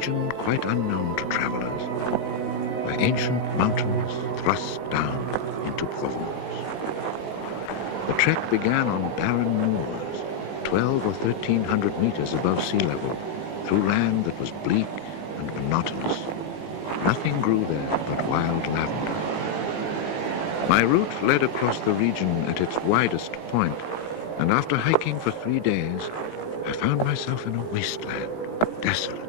region quite unknown to travelers, where ancient mountains thrust down into Provence. The trek began on barren moors, 12 or 1,300 meters above sea level, through land that was bleak and monotonous. Nothing grew there but wild lavender. My route led across the region at its widest point, and after hiking for 3 days, I found myself in a wasteland, desolate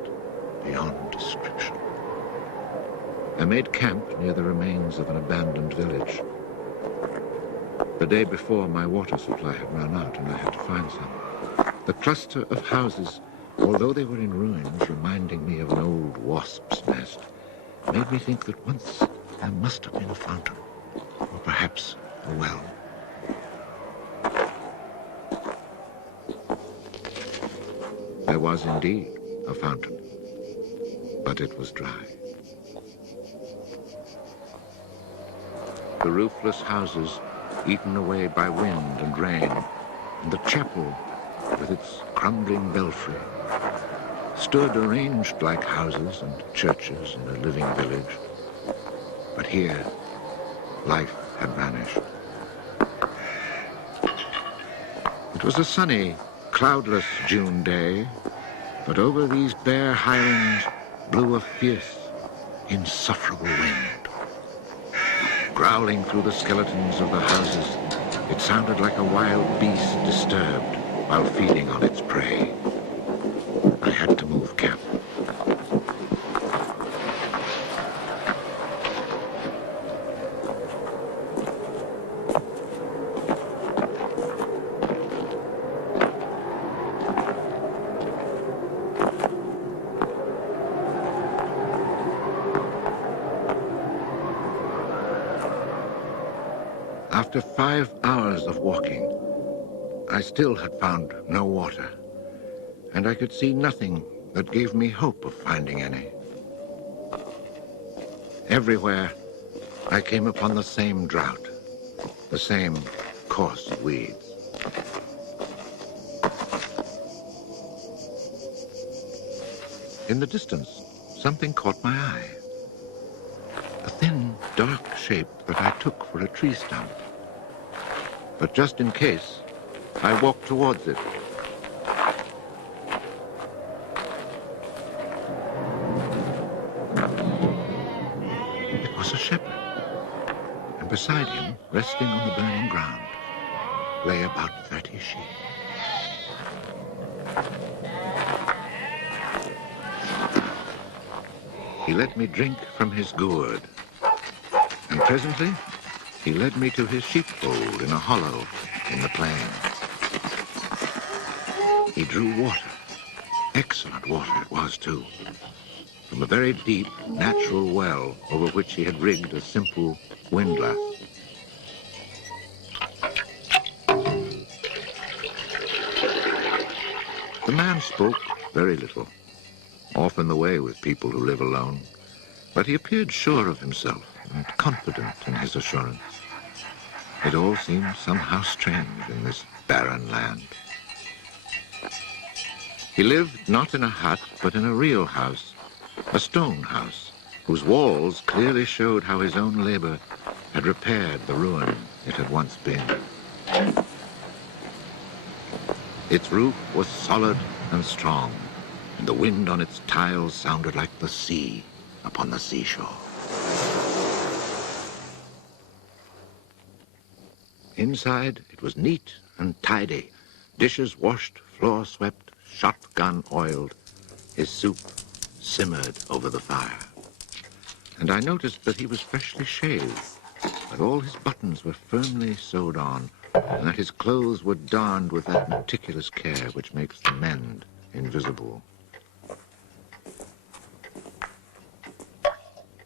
beyond description. I made camp near the remains of an abandoned village. The day before, my water supply had run out and I had to find some. The cluster of houses, although they were in ruins, reminding me of an old wasp's nest, made me think that once there must have been a fountain, or perhaps a well. There was indeed a fountain, but it was dry. The roofless houses, eaten away by wind and rain, and the chapel with its crumbling belfry, stood arranged like houses and churches in a living village. But here, life had vanished. It was a sunny, cloudless June day, but over these bare highlands blew a fierce, insufferable wind. Growling through the skeletons of the houses, it sounded like a wild beast disturbed while feeding on its prey. I had to move camp. After 5 hours of walking, I still had found no water, and I could see nothing that gave me hope of finding any. Everywhere, I came upon the same drought, the same coarse weeds. In the distance, something caught my eye. A thin, dark shape that I took for a tree stump. But just in case, I walked towards it. It was a shepherd, and beside him, resting on the burning ground, lay about 30 sheep. He let me drink from his gourd, and presently, he led me to his sheepfold in a hollow in the plain. He drew water. Excellent water it was, too, from a very deep, natural well over which he had rigged a simple windlass. The man spoke very little, often the way with people who live alone, but he appeared sure of himself and confident in his assurance. It all seemed somehow strange in this barren land. He lived not in a hut, but in a real house, a stone house, whose walls clearly showed how his own labor had repaired the ruin it had once been. Its roof was solid and strong, and the wind on its tiles sounded like the sea upon the seashore. Inside, it was neat and tidy, dishes washed, floor swept, shotgun oiled. His soup simmered over the fire. And I noticed that he was freshly shaved, that all his buttons were firmly sewed on, and that his clothes were darned with that meticulous care which makes the mend invisible.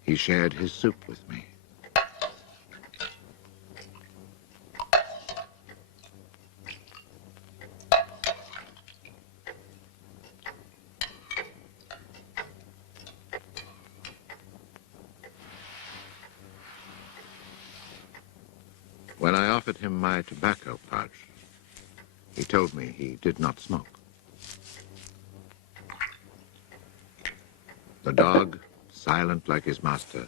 He shared his soup with me. When I offered him my tobacco pouch, he told me he did not smoke. dog, silent like his master,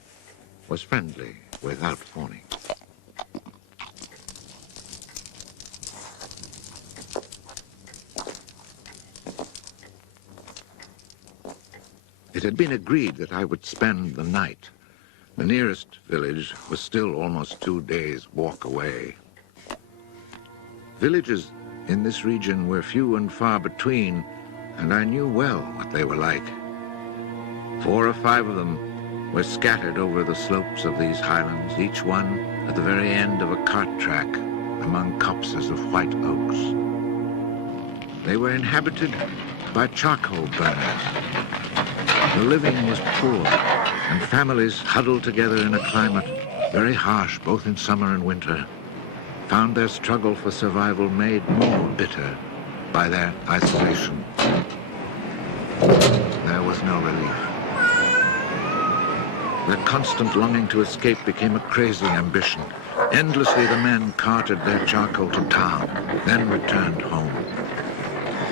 was friendly without fawning. It had been agreed that I would spend the night. The nearest village was still almost 2 days' walk away. Villages in this region were few and far between, and I knew well what they were like. 4 or 5 of them were scattered over the slopes of these highlands, each one at the very end of a cart track among copses of white oaks. They were inhabited by charcoal burners. The living was poor, and families huddled together in a climate very harsh both in summer and winter found their struggle for survival made more bitter by their isolation. There was no relief. Their constant longing to escape became a crazy ambition. Endlessly the men carted their charcoal to town, then returned home.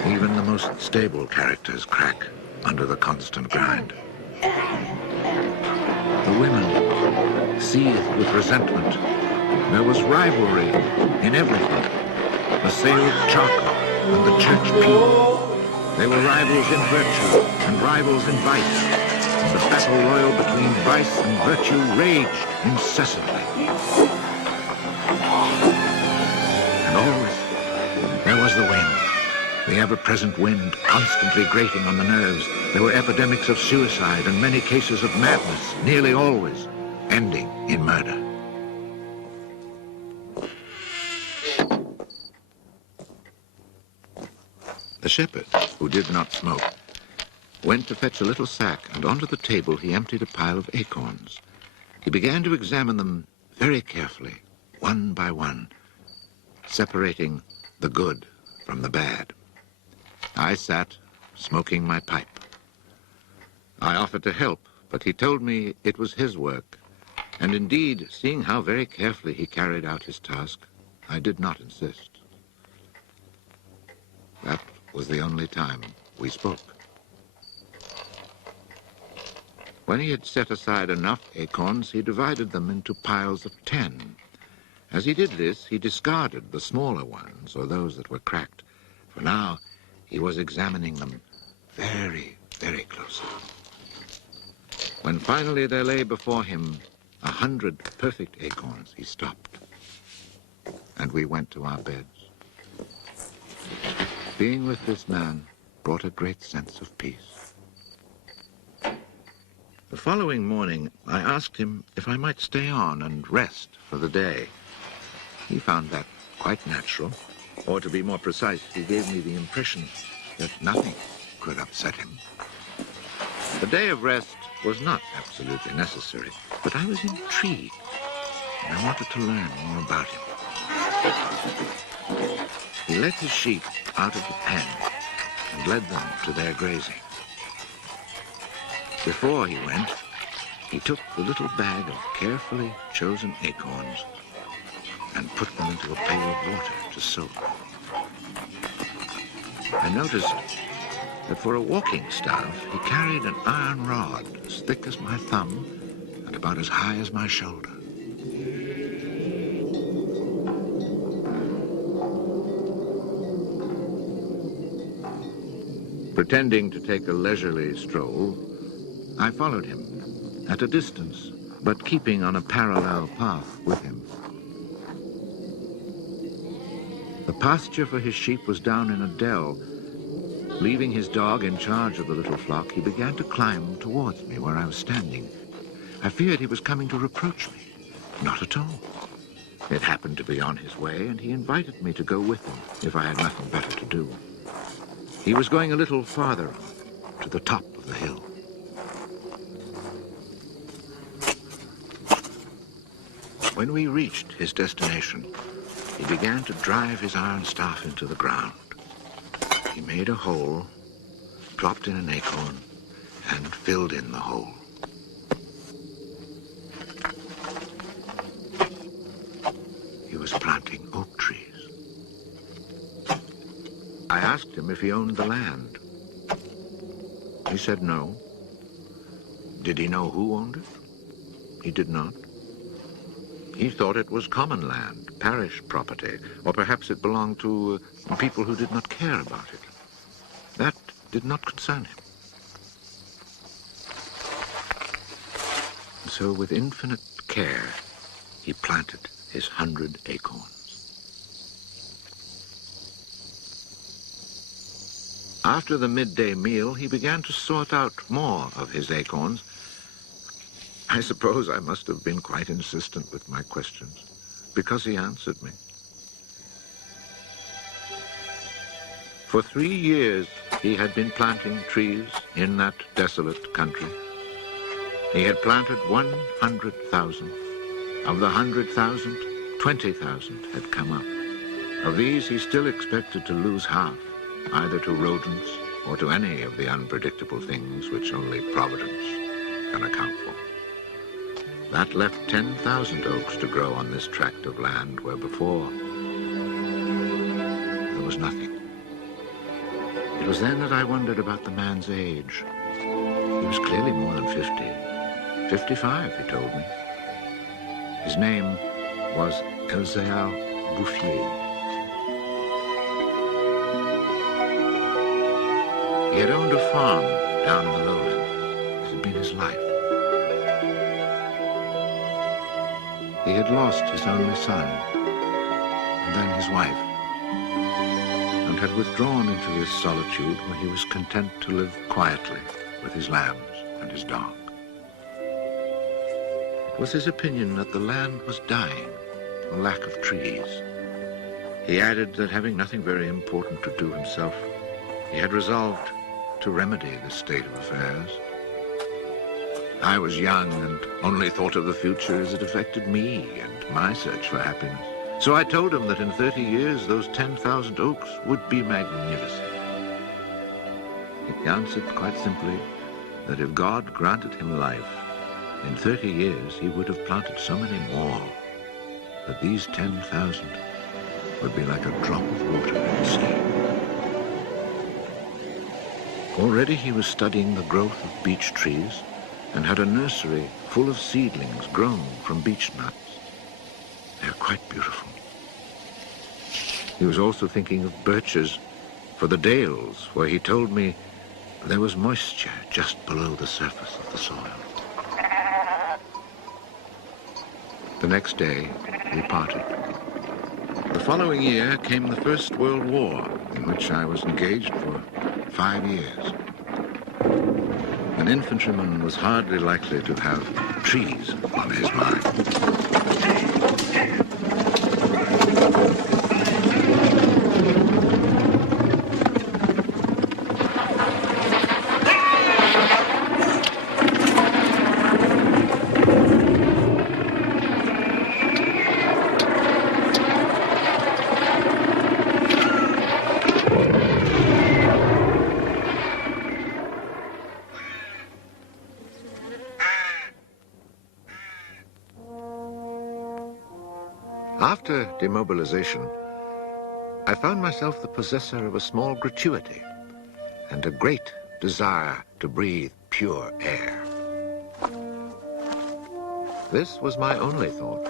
Even the most stable characters crack under the constant grind. The women seethed with resentment. There was rivalry in everything. The sale of charcoal and the church pew. They were rivals in virtue and rivals in vice. And the battle royal between vice and virtue raged incessantly. And always there was the wind. The ever-present wind constantly grating on the nerves. There were epidemics of suicide and many cases of madness, nearly always ending in murder. The shepherd, who did not smoke, went to fetch a little sack, and onto the table he emptied a pile of acorns. He began to examine them very carefully, one by one, separating the good from the bad. I sat, smoking my pipe. I offered to help, but he told me it was his work, and indeed, seeing how very carefully he carried out his task, I did not insist. That was the only time we spoke. When he had set aside enough acorns, he divided them into piles of 10. As he did this, he discarded the smaller ones, or those that were cracked, for now he was examining them very, very closely. When finally there lay before him 100 perfect acorns, he stopped, and we went to our beds. Being with this man brought a great sense of peace. The following morning, I asked him if I might stay on and rest for the day. He found that quite natural, or to be more precise, he gave me the impression that nothing could upset him. The day of rest was not absolutely necessary, but I was intrigued, and I wanted to learn more about him. He let his sheep out of the pen and led them to their grazing. Before he went, he took the little bag of carefully chosen acorns and put them into a pail of water to soak. I noticed that for a walking staff, he carried an iron rod as thick as my thumb and about as high as my shoulder. Pretending to take a leisurely stroll, I followed him at a distance, but keeping on a parallel path with him. The pasture for his sheep was down in a dell. Leaving his dog in charge of the little flock, he began to climb towards me where I was standing. I feared he was coming to reproach me. Not at all. It happened to be on his way, and he invited me to go with him if I had nothing better to do. He was going a little farther on, to the top of the hill. When we reached his destination, he began to drive his iron staff into the ground. He made a hole, dropped in an acorn, and filled in the hole. He was planting oak trees. I asked him if he owned the land. He said no, Did he know who owned it? He did not. He thought it was common land, parish property, or perhaps it belonged to people who did not care about it. That did not concern him. So with infinite care, he planted his 100 acorns. After the midday meal, he began to sort out more of his acorns. I suppose I must have been quite insistent with my questions, because he answered me. For 3 years, he had been planting trees in that desolate country. He had planted 100,000. Of the 100,000, 20,000 had come up. Of these, he still expected to lose half, either to rodents or to any of the unpredictable things which only Providence can account for. That left 10,000 oaks to grow on this tract of land where before there was nothing. It was then that I wondered about the man's age. He was clearly more than 50. 55, he told me. His name was Elzéar Bouffier. He had owned a farm down in the lowlands. It had been his life. He had lost his only son, and then his wife, and had withdrawn into this solitude where he was content to live quietly with his lambs and his dog. It was his opinion that the land was dying from lack of trees. He added that having nothing very important to do himself, he had resolved to remedy this state of affairs. I was young and only thought of the future as it affected me and my search for happiness. So I told him that in 30 years, those 10,000 oaks would be magnificent. He answered quite simply that if God granted him life, in 30 years he would have planted so many more that these 10,000 would be like a drop of water in the sea. Already he was studying the growth of beech trees and had a nursery full of seedlings grown from beech nuts. They're quite beautiful. He was also thinking of birches for the dales, where he told me there was moisture just below the surface of the soil. The next day, we parted. The following year came the First World War, in which I was engaged for 5 years. An infantryman was hardly likely to have trees on his mind. After demobilization, I found myself the possessor of a small gratuity and a great desire to breathe pure air. This was my only thought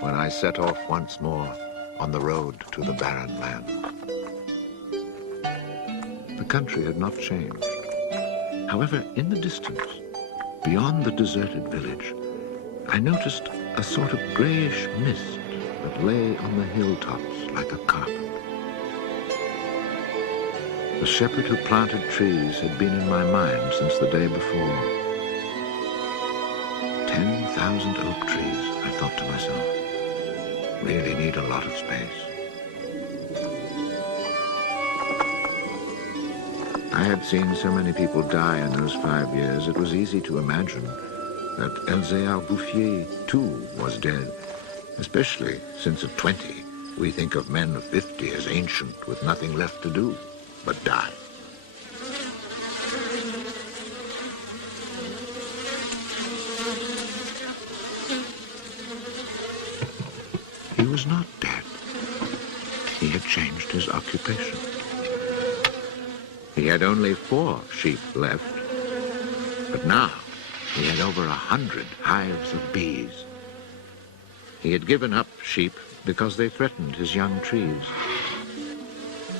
when I set off once more on the road to the barren land. The country had not changed. However, in the distance, beyond the deserted village, I noticed a sort of grayish mist that lay on the hilltops like a carpet. The shepherd who planted trees had been in my mind since the day before. 10,000 oak trees, I thought to myself, really need a lot of space. I had seen so many people die in those 5 years, it was easy to imagine that Elzéar Bouffier, too, was dead, especially since at 20, we think of men of 50 as ancient with nothing left to do but die. He was not dead. He had changed his occupation. He had only 4 sheep left, but now He had over 100 hives of bees. He had given up sheep because they threatened his young trees.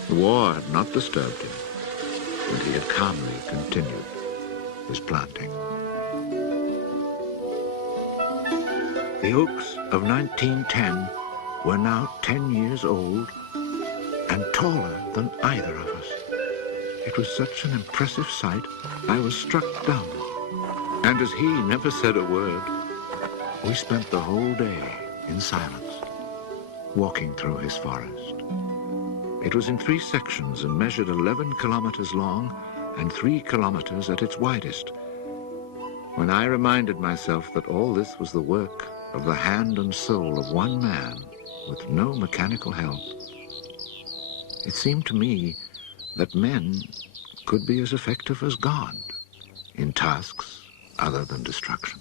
The war had not disturbed him, and he had calmly continued his planting. The oaks of 1910 were now 10 years old and taller than either of us. It was such an impressive sight, I was struck dumb. And as he never said a word, we spent the whole day in silence, walking through his forest. It was in 3 sections and measured 11 kilometers long and 3 kilometers at its widest. When I reminded myself that all this was the work of the hand and soul of one man with no mechanical help, it seemed to me that men could be as effective as God in tasks other than destruction.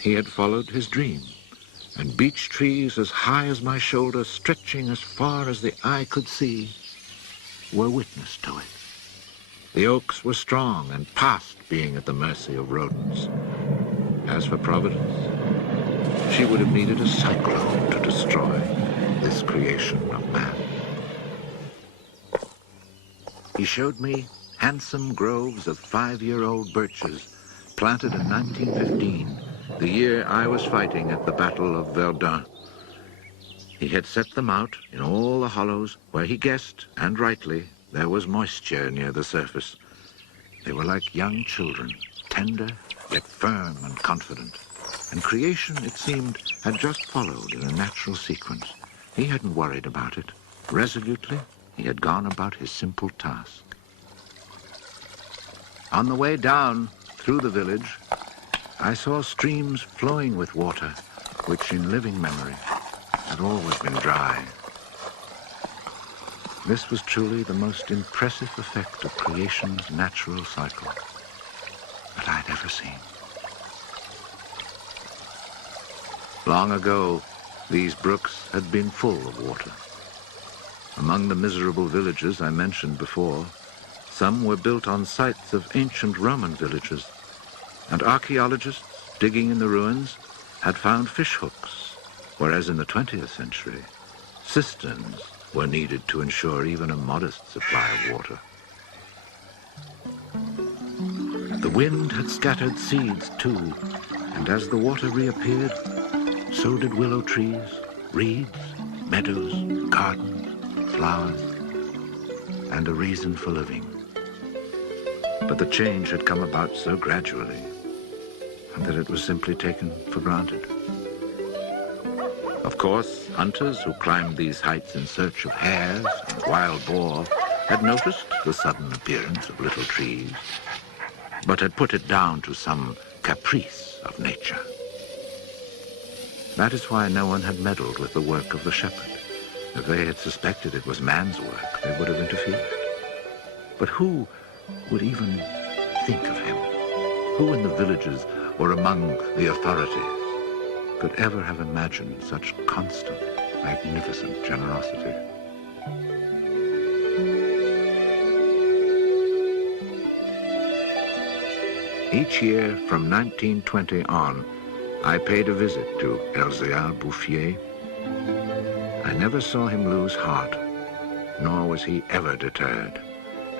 He had followed his dream, and beech trees as high as my shoulder, stretching as far as the eye could see, were witness to it. The oaks were strong and past being at the mercy of rodents. As for Providence, she would have needed a cyclone to destroy this creation of man. He showed me handsome groves of 5-year-old birches planted in 1915, the year I was fighting at the Battle of Verdun. He had set them out in all the hollows where he guessed, and rightly, there was moisture near the surface. They were like young children, tender yet firm and confident. And creation, it seemed, had just followed in a natural sequence. He hadn't worried about it. Resolutely, he had gone about his simple task. On the way down through the village, I saw streams flowing with water, which in living memory had always been dry. This was truly the most impressive effect of creation's natural cycle that I'd ever seen. Long ago, these brooks had been full of water. Among the miserable villages I mentioned before, some were built on sites of ancient Roman villages, and archaeologists digging in the ruins had found fish hooks, whereas in the 20th century, cisterns were needed to ensure even a modest supply of water. The wind had scattered seeds too, and as the water reappeared, so did willow trees, reeds, meadows, gardens, flowers, and a reason for living. But the change had come about so gradually, and that it was simply taken for granted. Of course, hunters who climbed these heights in search of hares and wild boar had noticed the sudden appearance of little trees, but had put it down to some caprice of nature. That is why no one had meddled with the work of the shepherd. If they had suspected it was man's work, they would have interfered. But who would even think of him? Who in the villages or among the authorities could ever have imagined such constant, magnificent generosity? Each year from 1920 on, I paid a visit to Elzéar Bouffier. I never saw him lose heart, nor was he ever deterred.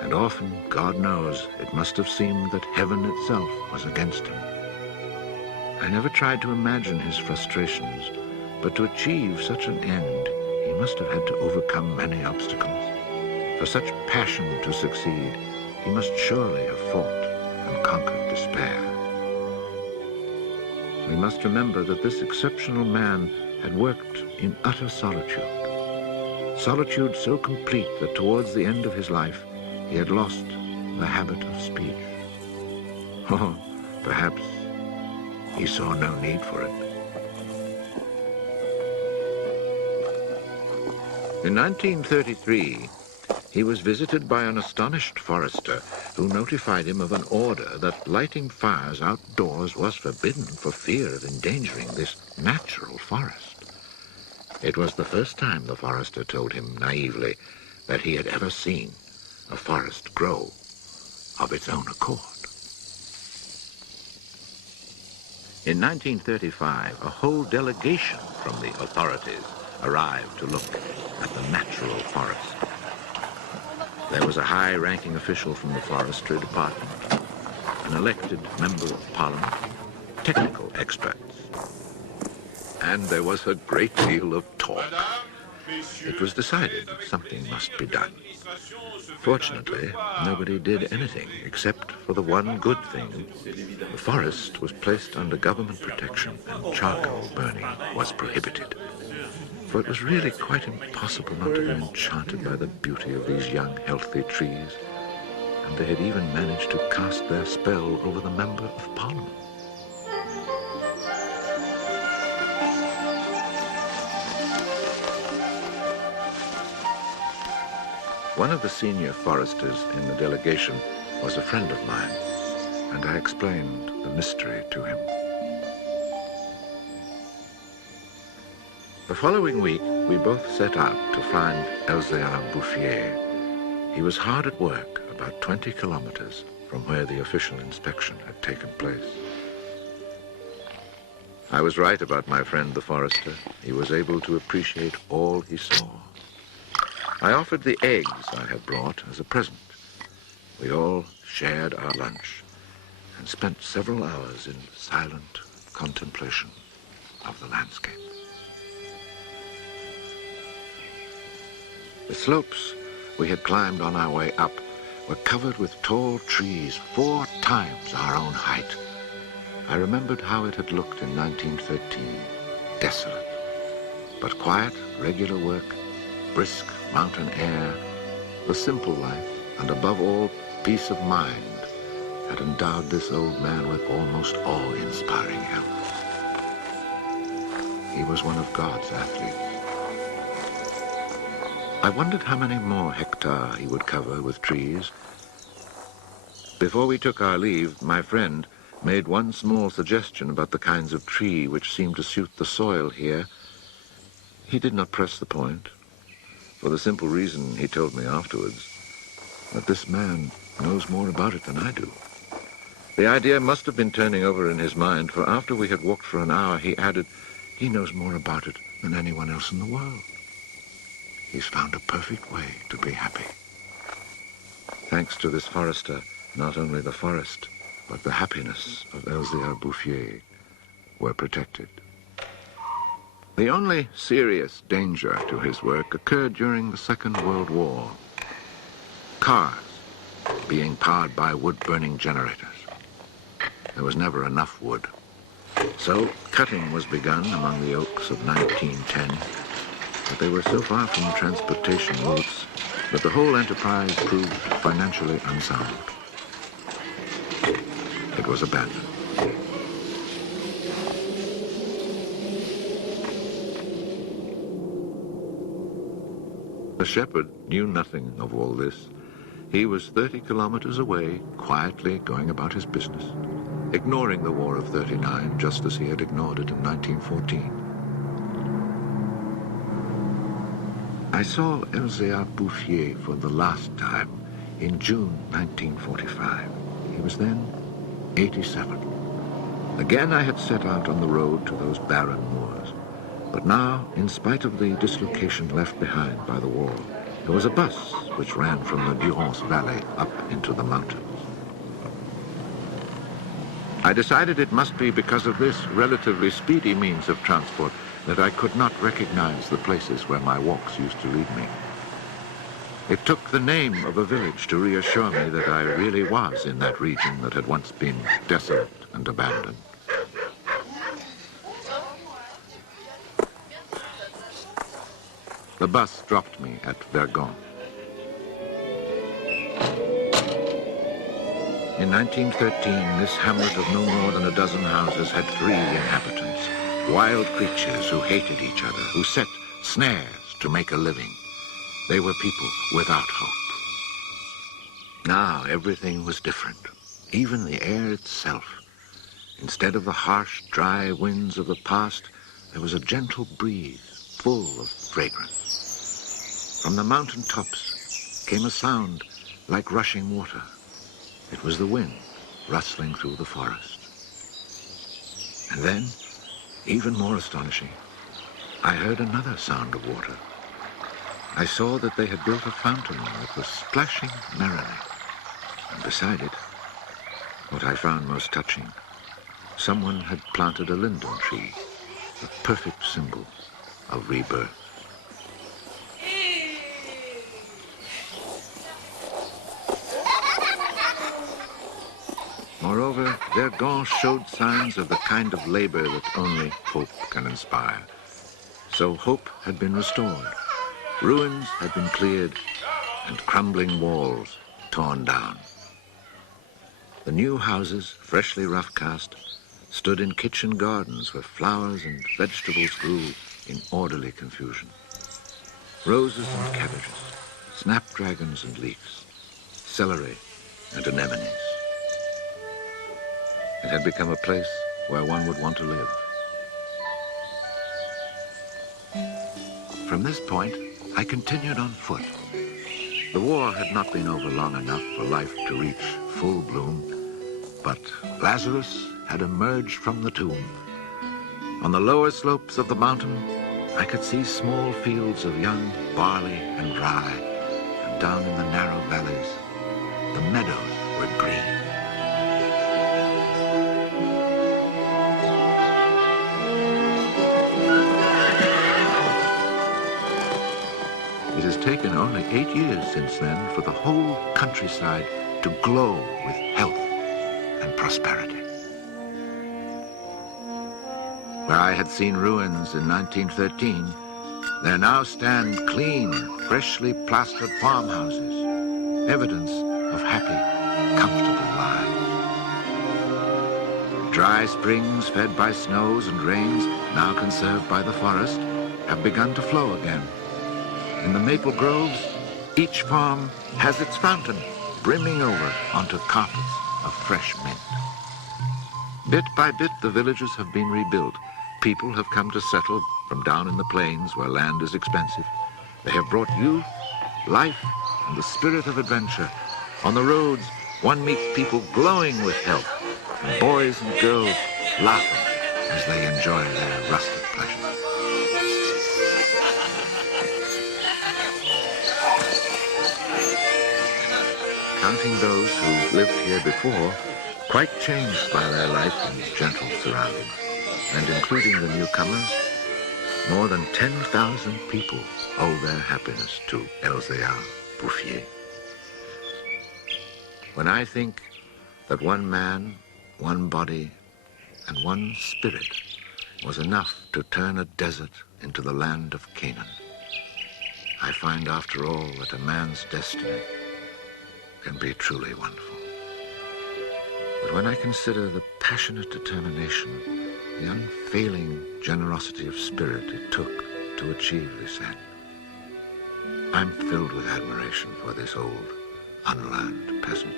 And often, God knows, it must have seemed that heaven itself was against him. I never tried to imagine his frustrations, but to achieve such an end, he must have had to overcome many obstacles. For such passion to succeed, he must surely have fought and conquered despair. We must remember that this exceptional man had worked in utter solitude. Solitude so complete that towards the end of his life, he had lost the habit of speech. Oh, perhaps he saw no need for it. In 1933, he was visited by an astonished forester who notified him of an order that lighting fires outdoors was forbidden for fear of endangering this natural forest. It was the first time, the forester told him naively, that he had ever seen a forest grow of its own accord. In 1935, a whole delegation from the authorities arrived to look at the natural forest. There was a high-ranking official from the forestry department, an elected member of parliament, technical experts, and there was a great deal of talk. It was decided something must be done. Fortunately, nobody did anything except for the one good thing. The forest was placed under government protection and charcoal burning was prohibited. For it was really quite impossible not to be enchanted by the beauty of these young, healthy trees. And they had even managed to cast their spell over the Member of Parliament. One of the senior foresters in the delegation was a friend of mine, and I explained the mystery to him. The following week, we both set out to find Elzéar Bouffier. He was hard at work, about 20 kilometers from where the official inspection had taken place. I was right about my friend the forester. He was able to appreciate all he saw. I offered the eggs I had brought as a present. We all shared our lunch and spent several hours in silent contemplation of the landscape. The slopes we had climbed on our way up were covered with tall trees 4 times our own height. I remembered how it had looked in 1913, desolate, but quiet, regular work, brisk mountain air, the simple life, and above all, peace of mind, had endowed this old man with almost awe-inspiring health. He was one of God's athletes. I wondered how many more hectares he would cover with trees. Before we took our leave, my friend made one small suggestion about the kinds of tree which seemed to suit the soil here. He did not press the point, for the simple reason, he told me afterwards, that this man knows more about it than I do. The idea must have been turning over in his mind, for after we had walked for an hour, he added, he knows more about it than anyone else in the world. He's found a perfect way to be happy. Thanks to this forester, not only the forest, but the happiness of Elzéar Bouffier were protected. The only serious danger to his work occurred during the Second World War. Cars being powered by wood-burning generators. There was never enough wood. So cutting was begun among the oaks of 1910, but they were so far from transportation routes that the whole enterprise proved financially unsound. It was abandoned. The shepherd knew nothing of all this. He was 30 kilometers away, quietly going about his business, ignoring the War of '39 just as he had ignored it in 1914. I saw Elzéar Bouffier for the last time in June 1945. He was then 87. Again I had set out on the road to those barren moors. But now, in spite of the dislocation left behind by the war, there was a bus which ran from the Durance Valley up into the mountains. I decided it must be because of this relatively speedy means of transport that I could not recognize the places where my walks used to lead me. It took the name of a village to reassure me that I really was in that region that had once been desolate and abandoned. The bus dropped me at Vergon. In 1913, this hamlet of no more than a dozen houses had 3 inhabitants, wild creatures who hated each other, who set snares to make a living. They were people without hope. Now everything was different, even the air itself. Instead of the harsh, dry winds of the past, there was a gentle breeze full of fragrance. From the mountain tops came a sound like rushing water. It was the wind rustling through the forest. And then, even more astonishing, I heard another sound of water. I saw that they had built a fountain that was splashing merrily. And beside it, what I found most touching, someone had planted a linden tree, a perfect symbol of rebirth. Moreover, their dance showed signs of the kind of labor that only hope can inspire. So hope had been restored, ruins had been cleared, and crumbling walls torn down. The new houses, freshly rough-cast, stood in kitchen gardens where flowers and vegetables grew in orderly confusion. Roses and cabbages, snapdragons and leeks, celery and anemones. It had become a place where one would want to live. From this point, I continued on foot. The war had not been over long enough for life to reach full bloom, but Lazarus had emerged from the tomb. On the lower slopes of the mountain, I could see small fields of young barley and rye, and down in the narrow valleys, the meadows were green. It has taken only 8 years since then for the whole countryside to glow with health and prosperity. Where I had seen ruins in 1913, there now stand clean, freshly plastered farmhouses, evidence of happy, comfortable lives. Dry springs fed by snows and rains, now conserved by the forest, have begun to flow again. In the maple groves, each farm has its fountain brimming over onto carpets of fresh mint. Bit by bit, the villages have been rebuilt. People have come to settle from down in the plains where land is expensive. They have brought youth, life, and the spirit of adventure. On the roads, one meets people glowing with health, and boys and girls laughing as they enjoy their rustic pleasures. Counting those who lived here before, quite changed by their life in gentle surroundings, and including the newcomers, more than 10,000 people owe their happiness to Elzéar Bouffier. When I think that one man, one body, and one spirit was enough to turn a desert into the land of Canaan, I find after all that a man's destiny can be truly wonderful. But when I consider the passionate determination, the unfailing generosity of spirit it took to achieve this end, I'm filled with admiration for this old, unlearned peasant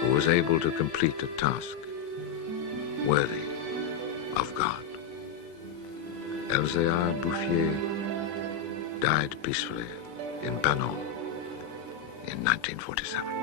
who was able to complete a task worthy of God. Elzéar Bouffier died peacefully in Banon in 1947.